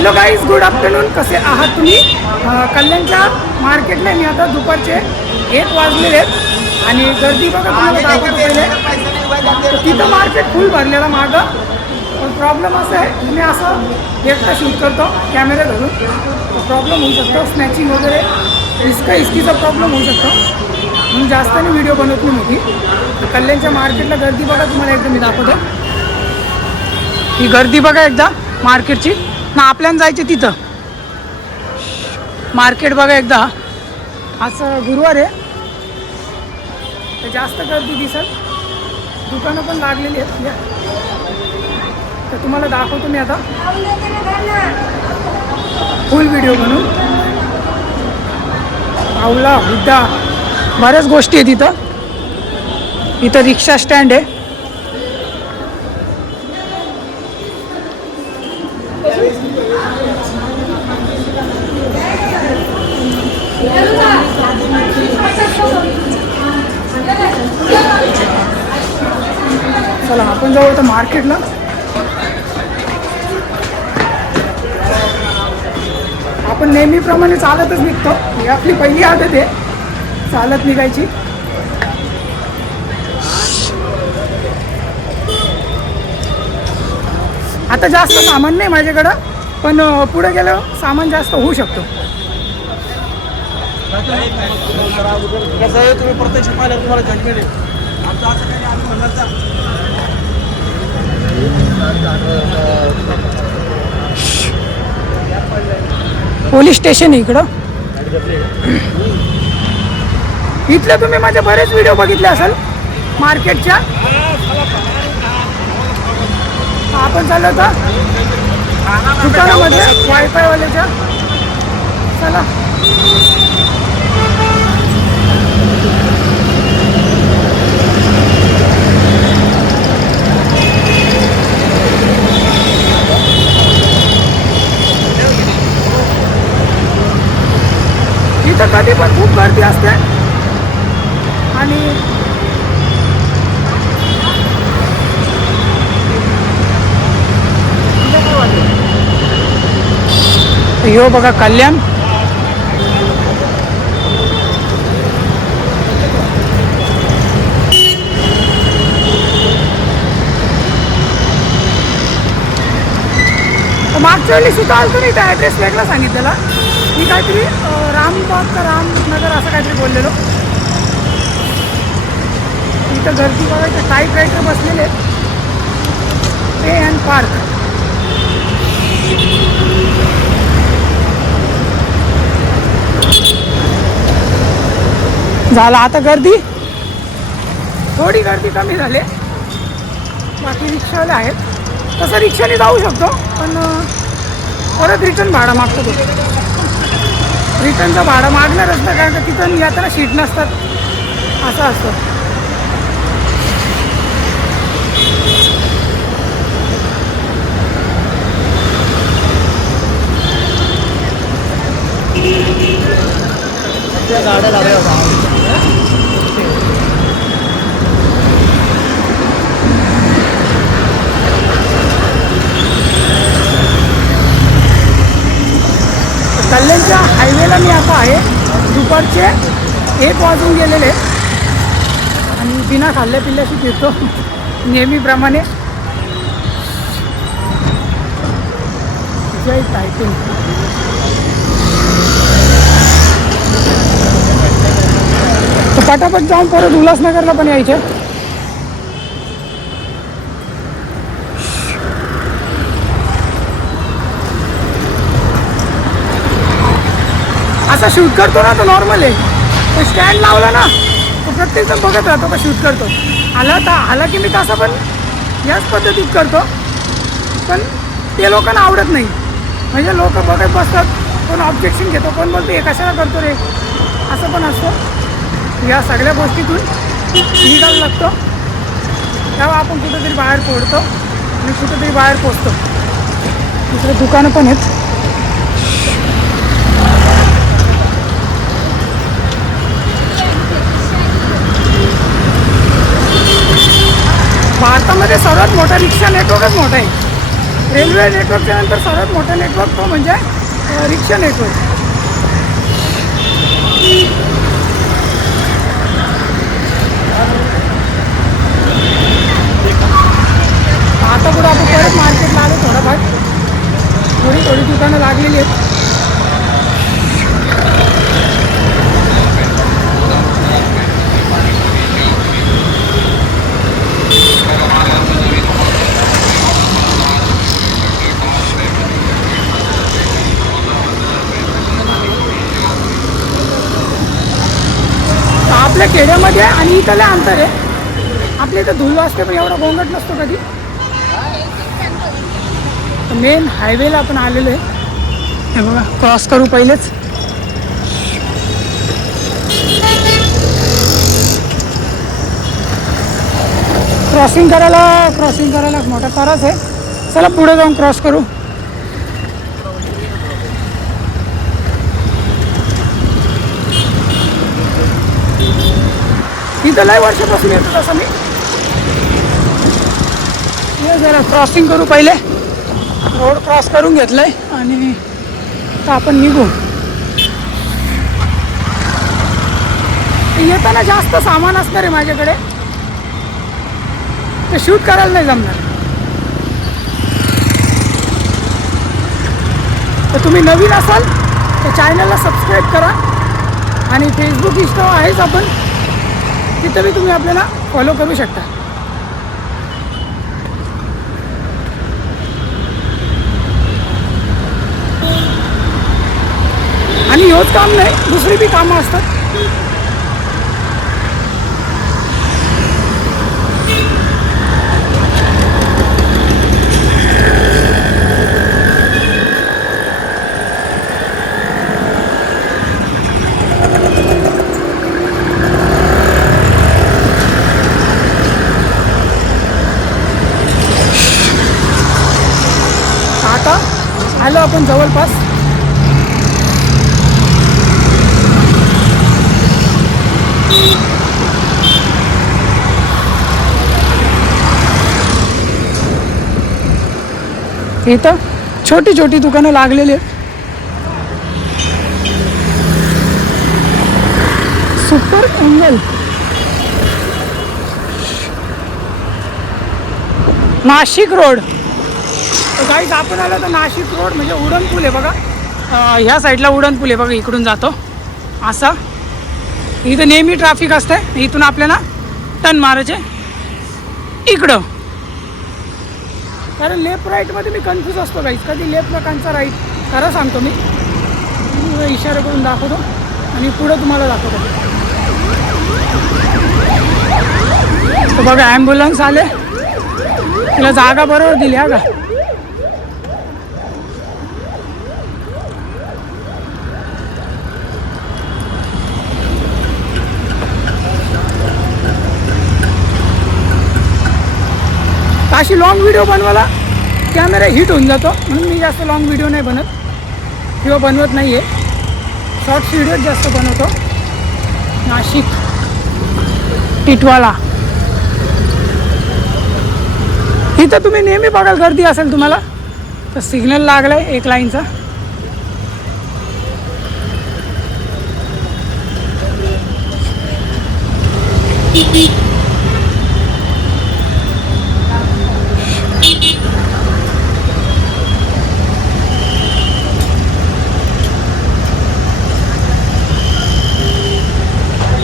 Hello guys, good afternoon. कसे आहात तुम्ही? कल्याणच्या मार्केटला मी आता दुपारचे 1 वाजलेले आहेत आणि गर्दी बघा तुम्हाला दाखवतो पहिले. तर तिथं मार्केट फुल भरलेला मागं. पण प्रॉब्लेम असं आहे, मी असं एकटा शूट करतो कॅमेरा धरून, तर प्रॉब्लेम होऊ शकतो. स्नॅचिंग वगैरे हिस्कीचा प्रॉब्लेम होऊ शकतो, म्हणून जास्त नाही व्हिडिओ बनवत नाही मोठी. कल्याणच्या मार्केटला गर्दी बघा तुम्हाला एकदा मी दाखवतो. ही गर्दी बघा एकदा मार्केटची ना. आपल्याला जायचं तिथं मार्केट बघा एकदा. आज गुरुवार आहे तर जास्त गर्दी दिसेल. दुकानं पण लागलेली आहेत या. तर तुम्हाला दाखवतो मी आता फुल व्हिडिओ बनवून. पावला हुड्डा बऱ्याच गोष्टी आहेत इथं. इथं रिक्षा स्टँड आहे. चला आपण जाऊ आता मार्केटला. आपण नेहमीप्रमाणे चालतच निघतो. ही आपली पहिली आदत आहे चालत निघायची. आता जास्त सामान नाही माझ्याकडं, पण पुढे गेलं सामान जास्त होऊ शकतो. कसं आहे, तुम्ही प्रत्यक्ष पाहिल्यावर तुम्हाला जजमेंट आहे. आमचं असं काही आम्ही म्हणणार. पोलीस स्टेशन आहे इकडं. इथले तुम्ही माझे बरेच व्हिडिओ बघितले असेल मार्केटच्या. आपण चाललो होतो दुकानामध्ये वायफायवाल्याच्या. चला इथं कधी पण खूप गर्दी असते आणि यो बघा कल्याण. मागच्या वेळी सुद्धा आलतो नाही, त्या ॲड्रेस वेगळा सांगितलेला मी. काहीतरी रामबाग का रामनगर असं काहीतरी बोललेलो. इथं गर्दी बघायचं. टाईप रायटर बसलेले पे अँड पार्क. झाला आता गर्दी, थोडी गर्दी कमी झाली. बाकी रिक्षावाले आहेत. तसं रिक्षाने जाऊ शकतो, पण परत रिटर्न भाडं मागतो तो. रिटर्नचं भाडं मागणारच ना, कारण का तिथं येताना सीट नसतात असं असतं. गाड्या लागल्या कल्याणच्या हायवेला मी आता आहे. दुपारचे 1 वाजून गेलेले आणि बिना खाल्ल्या पिल्ल्याशी फिरतो नेहमीप्रमाणे. जय टायपिंग. तर पटापट जाऊन परत उल्हासनगरला पण यायचे. असा शूट करतो ना तो नॉर्मल आहे. तो स्टँड लावला ना तो प्रत्येकजण बघत राहतो का शूट करतो. आला की मी तसं पण याच पद्धतीत करतो, पण ते लोकांना आवडत नाही. म्हणजे लोक बघत बसतात, कोण ऑब्जेक्शन घेतो, कोण बोलतो हे कशाला करतो रे, असं पण असतं. या सगळ्या गोष्टीतून निघायला लागतो, तेव्हा आपण कुठेतरी बाहेर पडतो आणि कुठेतरी बाहेर पोचतो. दुसरे दुकानं पण आहेत. भारतामध्ये सर्वात मोठा रिक्षा नेटवर्कच मोठा आहे. रेल्वे नेटवर्कच्या नंतर सर्वात मोठा नेटवर्क तो म्हणजे रिक्षा नेटवर्क. आता कुठं आपण परत मार्केटला आलो थोडाफार, थोडी दुकानं लागलेली आहेत. आपल्या खेड्यामध्ये आणि इकडलं अंतर आहे. आपल्या इथं धूळ असते पण एवढा गोंगट नसतो कधी. मेन हायवेला आपण आलेलो आहे. हे बघा, क्रॉस करू पहिलेच. क्रॉसिंग करायला मोठा त्रास आहे. चला पुढे जाऊन क्रॉस करू. इथं लय वर्षापासून येतो तसं मी. हे जरा क्रॉसिंग करू पहिले. रोड क्रॉस करून घेतलंय आणि आता आपण निघू. येताना जास्त सामान असणार आहे माझ्याकडे, ते शूट करायला नाही जमणार. तर तुम्ही नवीन असाल तर चॅनलला सबस्क्राईब करा आणि फेसबुक इंस्टा आहेच आपण, तिथं मी तुम्ही आपल्याला फॉलो करू शकता. आणि हेच काम नाही, दुसरी बी कामं असतात. आता आलो आपण जवळपास. इथं छोटी छोटी दुकानं लागलेली आहेत. Super angle, Nashik road. Guys आपण आलो तर नाशिक रोड म्हणजे उडण पूल आहे बघा. ह्या साईडला उडण पूल आहे बघा, इकडून जातो असा. इथं नेहमी ट्रॅफिक असते. इथून आपल्याला टर्न मारायचे इकडं, कारण लेफ्ट राईटमध्ये मी कन्फ्यूज असतो गाईज. कधी लेफ्ट लोकांचा राईट खरं सांगतो मी. इशारा करून दाखवतो आणि पुढं तुम्हाला दाखवतो. तर बघा ॲम्ब्युलन्स आले, तिला जागा बरोबर दिली हा का. अशी लॉंग व्हिडिओ बनवायला कॅमेरा हिट होऊन जातो, म्हणून मी जास्त लॉंग व्हिडिओ नाही बनत किंवा बनवत नाही आहे. शॉर्ट्स व्हिडिओ जास्त बनवतो. नाशिक टिटवाळा, इथं तुम्ही नेहमी बघाल गर्दी असेल तुम्हाला. तर सिग्नल लागला आहे एक लाईनचा.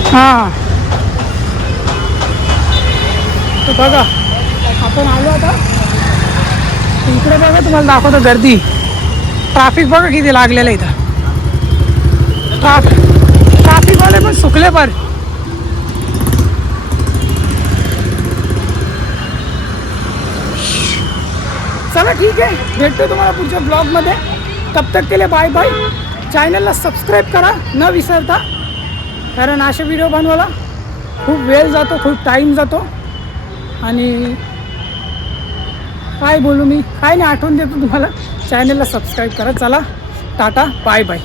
हां, तर बघा आपण आलो आता इकडे. बघा तुम्हाला दाखवतो गर्दी. ट्रॅफिक बघा किती लागलेलं आहे इथं. ट्रॅफिकवाले पण सुकले पर. चला ठीक आहे, भेटतो तुम्हाला पुढच्या ब्लॉगमध्ये. तब तक के लिए बाय बाय. चॅनलला सबस्क्राईब करा न विसरता, कारण असे व्हिडिओ बनवायला खूप वेळ जातो, खूप टाईम जातो. आणि काय बोलू मी, काय नाही, आठवण देतो तुम्हाला. चॅनलला सबस्क्राईब करा. चला टाटा बाय बाय.